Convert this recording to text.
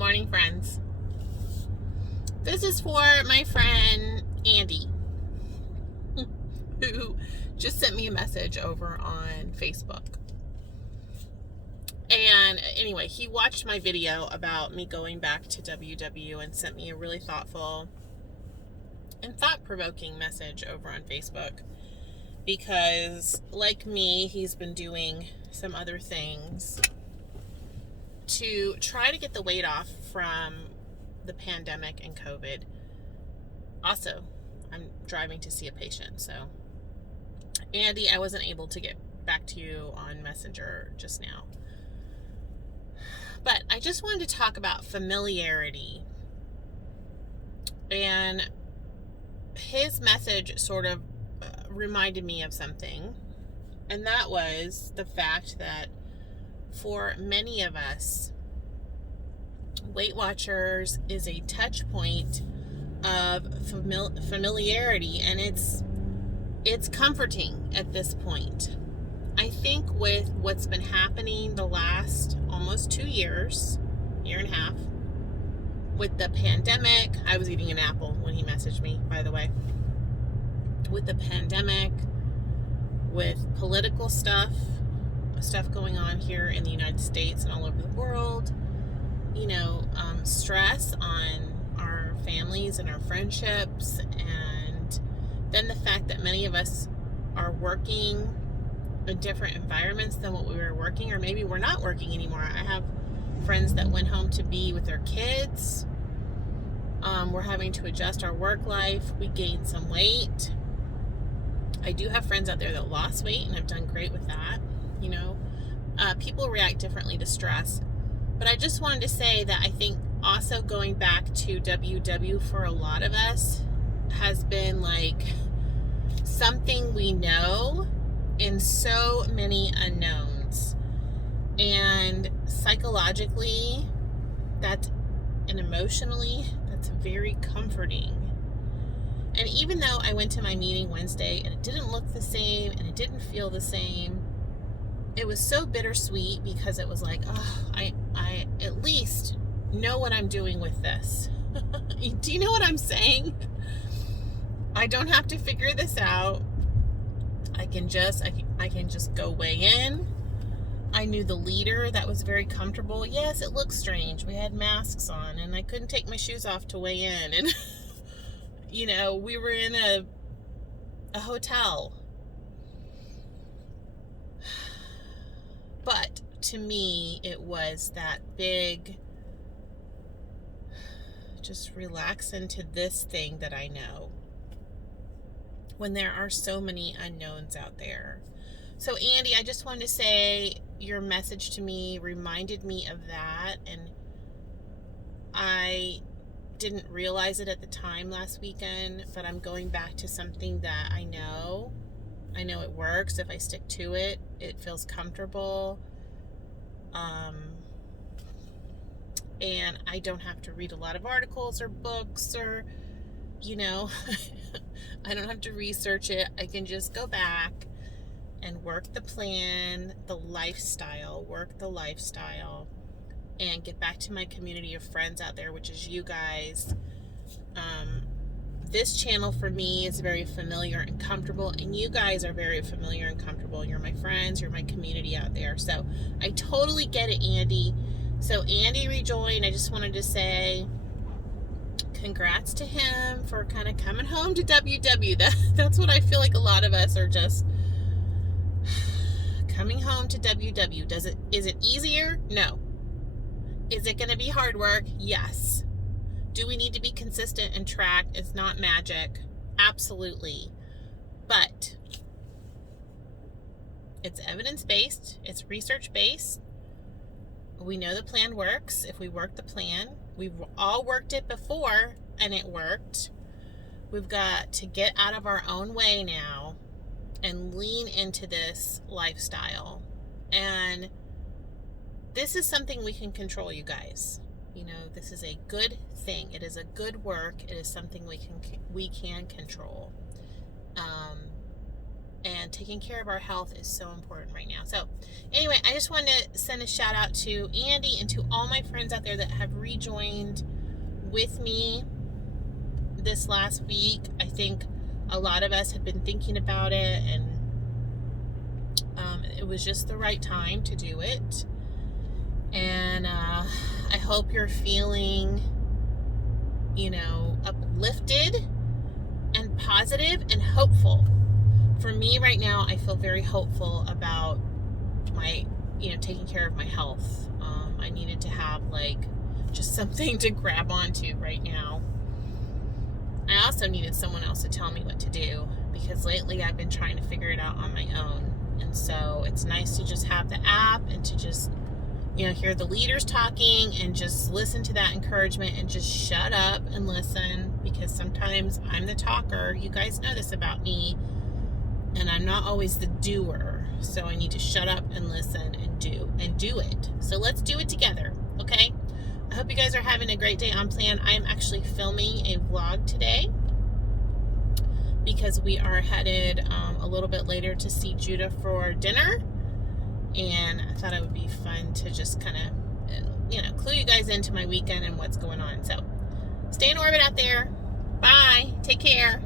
morning, friends. This is for my friend Andy, who just sent me a message over on Facebook. And anyway, he watched my video about me going back to WW and sent me a really thoughtful and thought-provoking message over on Facebook. Because, like me, he's been doing some other things to try to get the weight off from the pandemic and COVID. Also, I'm driving to see a patient, so Andy, I wasn't able to get back to you on Messenger just now. But I just wanted to talk about familiarity. And his message sort of reminded me of something, and that was the fact that for many of us, Weight Watchers is a touch point of familiarity, and it's comforting at this point. I think with what's been happening the last almost 2 years, year and a half, with the pandemic, I was eating an apple when he messaged me, by the way. With the pandemic, with political stuff going on here in the United States and all over the world, stress on our families and our friendships, and then the fact that many of us are working in different environments than what we were working, or maybe we're not working anymore. I have friends that went home to be with their kids. We're having to adjust our work life. We gained some weight. I do have friends out there that lost weight, and I've done great with that. People react differently to stress. But I just wanted to say that I think also going back to WW for a lot of us has been like something we know in so many unknowns. And psychologically, and emotionally, that's very comforting. And even though I went to my meeting Wednesday and it didn't look the same and it didn't feel the same, it was so bittersweet because it was like, I at least know what I'm doing with this. Do you know what I'm saying? I don't have to figure this out. I can just go weigh in. I knew the leader. That was very comfortable. Yes, it looked strange. We had masks on and I couldn't take my shoes off to weigh in. And, we were in a hotel. But to me, it was that big, just relax into this thing that I know when there are so many unknowns out there. So Andy, I just wanted to say your message to me reminded me of that, and I didn't realize it at the time last weekend, but I'm going back to something that I know it works. If I stick to it, it feels comfortable. And I don't have to read a lot of articles or books or, I don't have to research it. I can just go back and work the plan, work the lifestyle, and get back to my community of friends out there, which is you guys. This channel for me is very familiar and comfortable, and you guys are very familiar and comfortable. You're my friends, you're my community out there. So I totally get it, Andy. So Andy rejoined. I just wanted to say congrats to him for kind of coming home to WW. That's what I feel like a lot of us are just coming home to WW. Is it easier? No. Is it going to be hard work? Yes. Do we need to be consistent and track? It's not magic. Absolutely. But it's evidence-based. It's research-based. We know the plan works if we work the plan. We've all worked it before and it worked. We've got to get out of our own way now and lean into this lifestyle. And this is something we can control, you guys. This is a good thing. It is a good work. It is something we can control. And taking care of our health is so important right now. So anyway, I just want to send a shout out to Andy and to all my friends out there that have rejoined with me this last week. I think a lot of us have been thinking about it, and it was just the right time to do it. And I hope you're feeling, uplifted and positive and hopeful. For me right now, I feel very hopeful about my, taking care of my health. I needed to have just something to grab onto right now. I also needed someone else to tell me what to do, because lately I've been trying to figure it out on my own. And so it's nice to just have the app and to just, hear the leaders talking and just listen to that encouragement and just shut up and listen, because sometimes I'm the talker. You guys know this about me. And I'm not always the doer. So I need to shut up and listen and do it. So let's do it together, okay? I hope you guys are having a great day on plan. I am actually filming a vlog today because we are headed a little bit later to see Judah for dinner. And I thought it would be fun to just kind of, clue you guys into my weekend and what's going on. So stay in orbit out there. Bye. Take care.